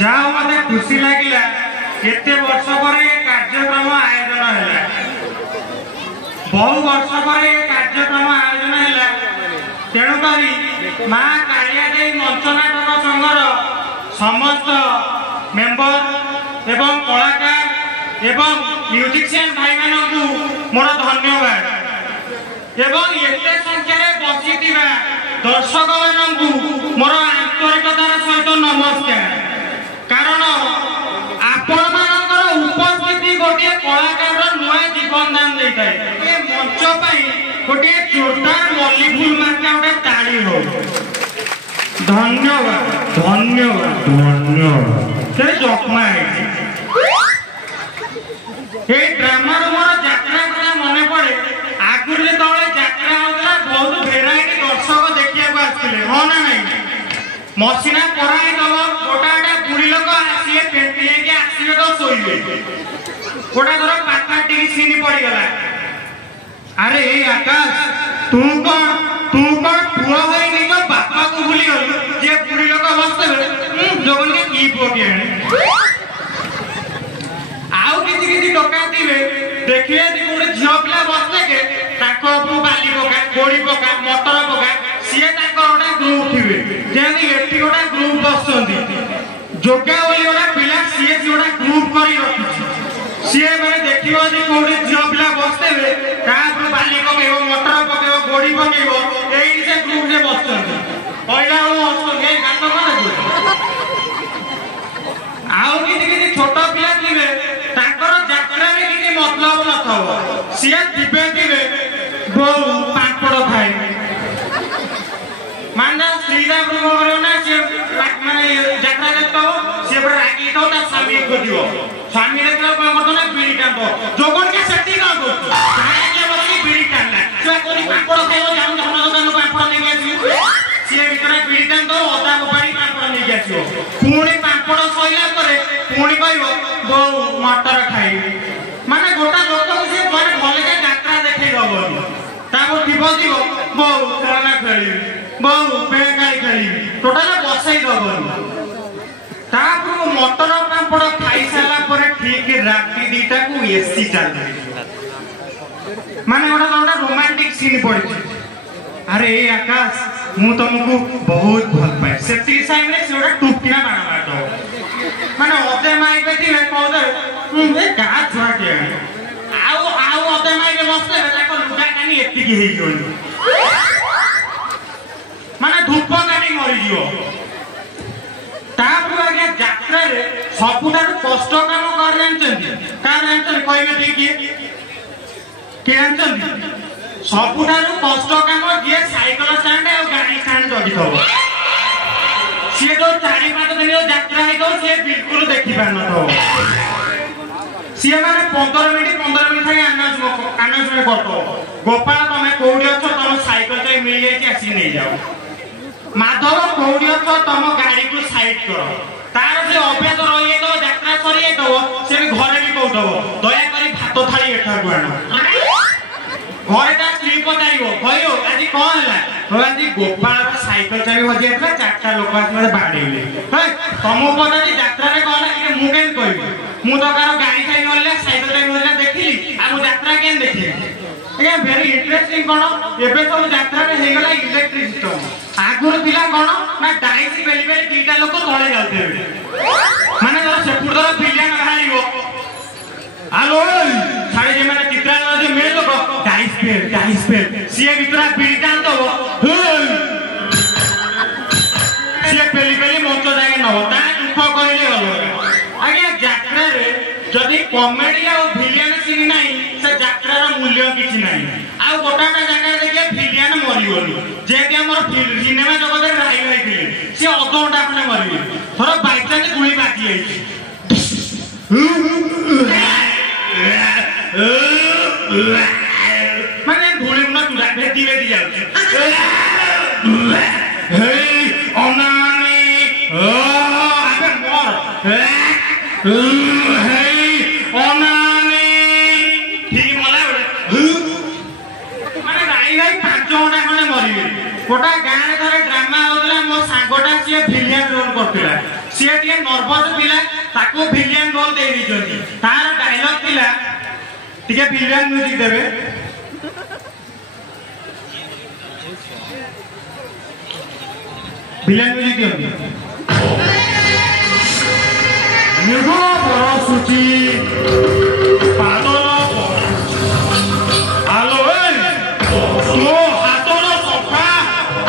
जहाँ मत खुशी लगिला केते वर्ष पर कार्यक्रम आयोजन है बहु वर्ष पर कार्यक्रम आयोजन है तेणुक माँ कालिया मंच नाटक संघर समस्त मेंबर एवं कलाकार एवं म्यूजिशियन भाई मानू मोर धन्यवाद एवं एते संख्यार बसी दर्शक मानू मोर आंतरिकतार सहित नमस्कार कारण आपण मानकर उपस्थिति गोटे कलाकार नुआ जीवन दान देता है मंच गोटे जोरदार मल्ली फूल मार्का गोटे ताली हो धन्यवाद धन्यवाद धन्यवाद जख्मा ये ड्रामा मोर यात्रा कथा मन पड़े आगुरी जो यात्रा होता बहुत भेराइटी दर्शक देखा आसते हाँ ना नहीं मसीना पढ़ाई दब गोटा गोटा बुढ़ी लोक आसवे पेटी आसवे तो शोबे गोटा धर पाखा टी सीन पड़गला अरे आकाश तू कौन पुआ हो निज बापा को भूली गलु जे बुढ़ी लोक बसते जोन के की पुआ के आउ किसी टका दिवे देखिए गोटे झील पिला बसते के बाली पका गोड़ी पका मटर पका सी गोटे ग्रुप थे जमी एटी गोटे ग्रुप बस जोगा बोली गोटे पिला सी गोटे ग्रुप कर रखी सी मैंने देखिए कौटे झील पिला बसते बाली पकेब मटर पकेब गोड़ी पकेब यही से ग्रुप से बस कहला गात आउ किसी छोट पिला थे यात्रा में किसी मतलब न सी थे बो पापड़ खाए मान श्रीराम ना सी माने यात्रा देखो सी रागी तो स्वामी खोज स्वामी देखो कौन करता ना बीड़ी टाण जोगन के सेठी कौन कर बीड़ी टाणला पापड़ खाइब जाऊँ धन दुकान पापड़ नहीं आस सी भर बीड़ी टाण दो अदा फोपाड़ी पापड़ नहीं आस पुणी पापड़ सैला पुणी कह बो मटर खाई माने गोटा लोक सी भले यात्रा देखे दबनी बो खेलना खेली बो बेगाई खेली टोटाल बसई दबनी मटर पापड़ खाई सारा ठीक राति 2टा को एसी चलती माने गोटा गोटा रोमांटिक सीन पड़ी अरे आकाश मु तुमको बहुत भल पाए से टाइम रे गोटा टुकना बाण मार माने अदे माई पे थी कहते क्या छुआ के आउ अदे माई के बसते लुगा कानी एति माने धूप काटी मरी जीव आगे यात्रा सबुठार कष्ट काम कर सबुठार कष्ट काम जी साइकिल स्टैंड और गाड़ी स्टैंड जगी थो सी जो 4-5 दिन यात्रा हो सी बिल्कुल देखी पार न सी मैंने 15 मिनट थी आनाउंसमेंट कर गोपाल तुम्हें कौटी अच्छ तुम साइकिल चाहे मिल जाए आसी नहीं जाओ माधव कौटी अच्छ तुम गाड़ी को साइड कर तार से अभ्यास रही जाए यात्रा सरी जाए सी घरे भी कौटब दयाकोरी भात थाली एठार आण घरे ता स्त्री पचार भाई आज कौन है आज गोपाल साइकिल चाबी हजि जाता 4टा लोक आस बाड़े तुम पचार यात्रा कौन है मुझे कह मुझे कार गाड़ी चाबी गले साइकिल चाबी हजि देखिली यात्रा क्या देखिए आज्ञा भेरी इंटरेस्टिंग कौन एवं सब यात्रा होगा इलेक्ट्रिक सिस्टम आगुरी पिला कौन ना डाइस बेली बेली 2टा लोक तले जाते माने सेपुर धर विलियन बाहर हेलो साढ़े जी मैंने चित्रालय मेरे लोग डाइस पेल सी भर बीड़ी टाण दब सी पेली पेली मंच जाए नब ता दुख कहले गल आज्ञा यात्रा जदि कमेडी आ भिलियन सीन नहीं से यात्रार मूल्य किसी ना आ गोटा जगह देखिए भिलियन मरीगलु जेहेतु आम सिनेमा जगत राई भाई थे सी अधघंटा खंडे मरबे थोड़ा बाइचान्स गुली बाजी माने धूली मुना तुरा भेटी जाऊँ अनानी आबे मर अनानी ठीक मला माने राई भाई 5 घंटा खंडे मरबे गोटा गाँव थे ड्रामा होता मो सांगटा सी भिलियन रोल करता सी टिके नर्वस पिला ताको विलियन रोल दे दिजोनी तार डायलॉग पिला टिके विलियन म्यूजिक देबे विलियन म्यूजिक दियो मेघो बरसुची पादल आलो तो हातल सफा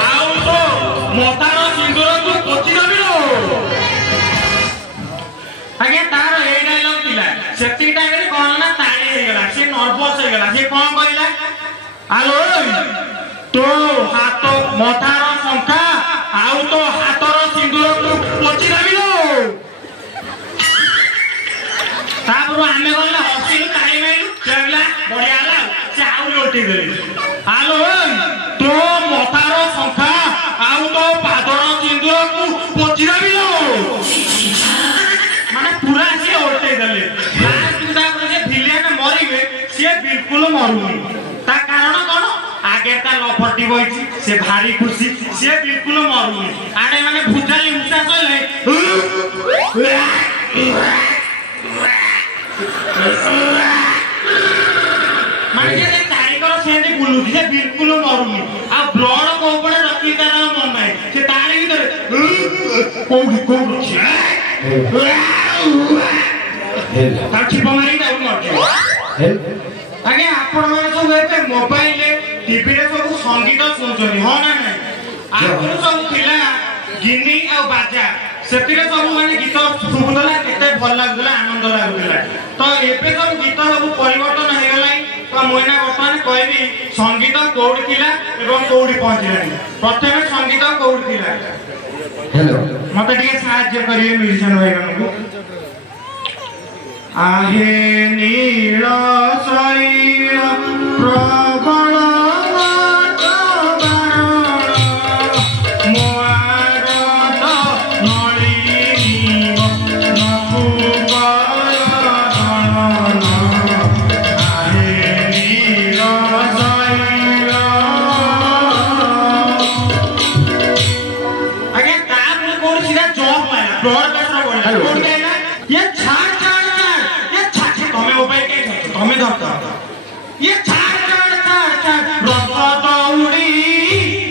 आउ तो मतार सिंदूर तू पोची दबिलो आगे तार ए डायलॉग दिला सेति टाइम रे कोन ना ताणी हे गेला से नर्वस हे गेला से कोन कहिला आलो तो हाथ मतार संख्या आउ तो हातर सिंदूर तू पोची दबिलो तापर आमे गल्ला हसिल ताई माइलु चगला बढिया ला चाउ लोटी देली आलो तो मतार संख्या आउ तो पादर सिंदूर को पोची दबिलो माने पूरा से ओटे देले लास्ट ता जे विलेन मरिवे से बिल्कुल मरुनी ता कारण कोन आगे ता लफटी बइची से भारी खुशी से बिल्कुल मरुनी आडे माने भुजाली उसा सले माने ये तारिकर सेंदी बुलु जे बिल्कुल मरुनी आ ब्लड को ऊपर रखी तार मन नाही से तारी भीतर कोउ छी ता छिपा मारी ता मर आगे आपण माने सब एते मोबाइल टीवी रे सब संगीत सुनछनी हो ना नाही आगुर सब थिला गिनी आ बाजा सेतिरे सब माने गीत सुबुदला केते भल लागुला आनंद लागुला तो एपे सब गीत सब परिवर्तन हे गलाई तो मोइना वर्तमान कहबी संगीत कोउडी थिला एवं कोउडी पहुंचलानी प्रथमे संगीत कोउडी थिला हेलो मते टिके सहाय्य करिए म्यूजिशियन भाई को आहे नील शैल प्रबल ये छाड़ छाड़ छाड़ छाड़ रखो दौड़ी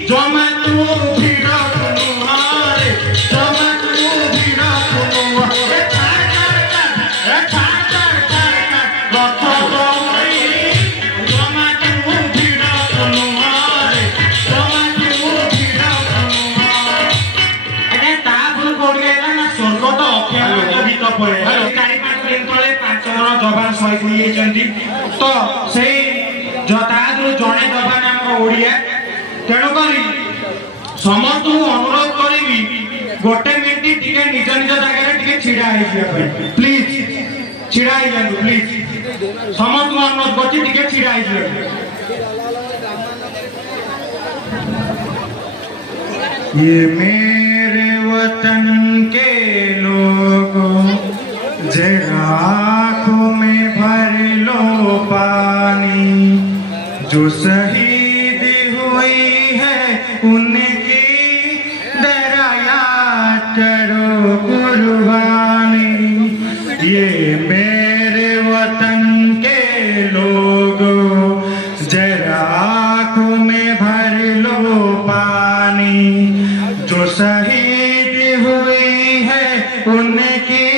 जमा तू भीड़ तुम्हारे जमा तू भीड़ तुम्हारे ये छाड़ छाड़ छाड़ रखो दौड़ी जमा तू भीड़ तुम्हारे जमा तू भीड़ तुम्हारे अरे तापुर कोड गेला ना स्वर्ग तो अख्यान गीत पळे चारि पांच दिन तळे पांच जण जवान शहीद होई जंती तो से जताद्रु जणे जवान हमर ओडिया तेणु करी समस्त अनुरोध करिवि गोटे मिनिट टिके निज निज जगह रे टिके छिडा हे जिया प्लीज छिडा हे जानु प्लीज समस्त अनुरोध करछि टिके छिडा हे जिया ये मेरे वतन के लोगों जरा आँखों में भर लो पानी जो शहीद हुई है उनकी दरिया करो कुर्बानी ये मेरे वतन के लोगों जरा आँखों में भर लो पानी जो शहीद हुई है उनकी